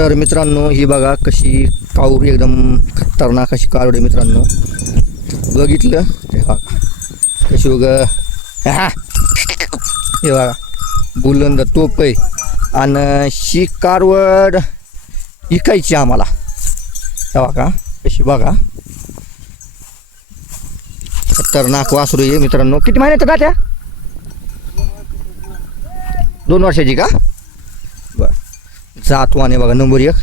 तर मित्रांनो ही बघा कशी कावरी एकदम खतरनाक अशी कावडी मित्रांनो. बघितलं? हे बघा. कशी उग हे बघा. बुलंद तोप आहे. आणि ही कारवड इकायची आम्हाला. हे बघा. कशी बघा. खतरनाक वासरू आहे मित्रांनो. किती महिन्याचं का त्या दोन वर्षाची का? जातवाने बघा नंबर एक.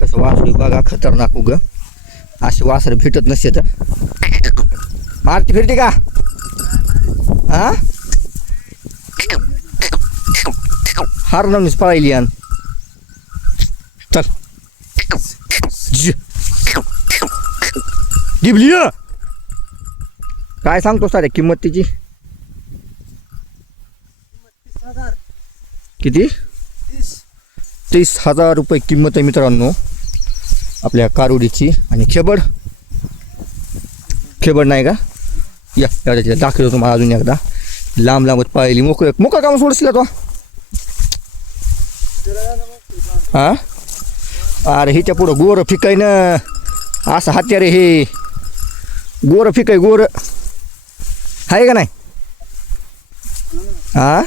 कसं वासरू बघा खतरनाक उग. असे वासर भेटत नसते तर. मारती फिरते का? हा? हार नवनीच पळायली यान. चल. ज. डिबली काय सांगतो सारे किंमत तिची? किती? तीस हजार रुपये किंमत आहे मित्रांनो. आपल्या कारोडीची. आणि खेबड. खेबड नाही का? या एवढ्या दाखवतो तुम्हाला अजून एकदा. लांब लांबच पाहिली. मोकळ मोकळा काम सोडसला तो? हा? अरे हिच्या पुढं गोर फिकाय ना. असं हत्यारे हे. गोर फिकाय गोर. आहे का नाही? हा?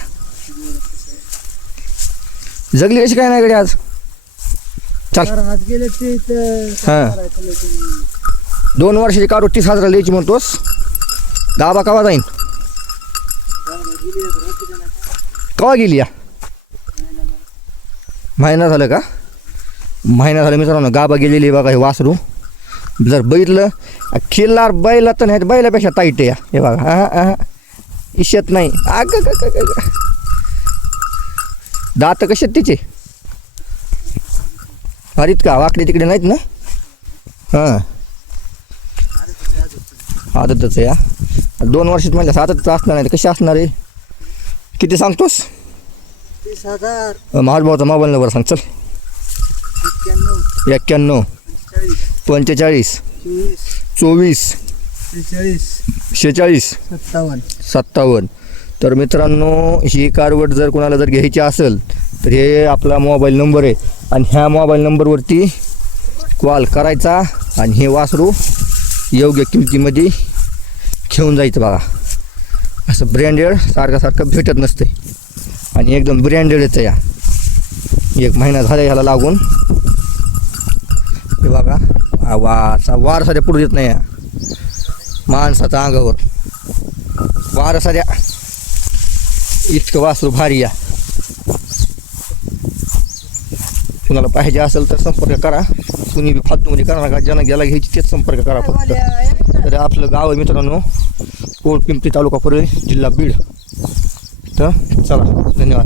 जगली कशी काय नाही कडे आज? चल. गेले ते इथं हा. दोन वर्षाची कारू तीस हजार द्यायची म्हणतोस? गाबा कवा जाईन? कवा गेली या? महिना झालं का? महिना झालं मित्रांनो गाबा गेलेली बघा हे वासरू. जर बघितलं खिल्लार बैला तर नाही बैलापेक्षा ताईट आहे या. हे बघा. हा हा इशत नाही. अग. दात कसे आहेत तिचे? हरीत का? वाकडे तिकडे नाहीत ना? हां. आदतच या दोन वर्षात म्हणजे आदतच असणार नाही कशी असणार आहे? किती सांगतोस? तीस हजार. महाभाऊचा मोबाईल नंबर सांग चल. एक्क्याण्णव. एक्क्याण्णव. चाळीस पंचेचाळीस. चोवीस. शेचाळीस. सत्तावन्न. सत्तावन्न. तर मित्रांनो ही कारवट जर कोणाला जर घ्यायची असेल तर हे आपला मोबाईल नंबर आहे. आणि ह्या मोबाईल नंबरवरती कॉल करायचा आणि हे वासरू योग्य किमतीमध्ये घेऊन जायचं बघा. असं ब्रँडेड सारखं सारखं भेटत नसते आणि एकदम ब्रँडेड येतं या. एक महिना झाला ह्याला लागून. हे बघा. आ वा वार साऱ्या पुढे येत नाही या. माणसाच्या अंगावर. वार साऱ्या इतकं वासरू भारी या. कुणाला पाहिजे असेल तर संपर्क करा. कुणी बी फालतूमध्ये करा नका ज्यांना गेला घ्यायची तेच संपर्क करा फक्त. तर आपलं गाव आहे मित्रांनो कोट पिंपरी तालुका पुरे जिल्हा बीड. तर चला धन्यवाद.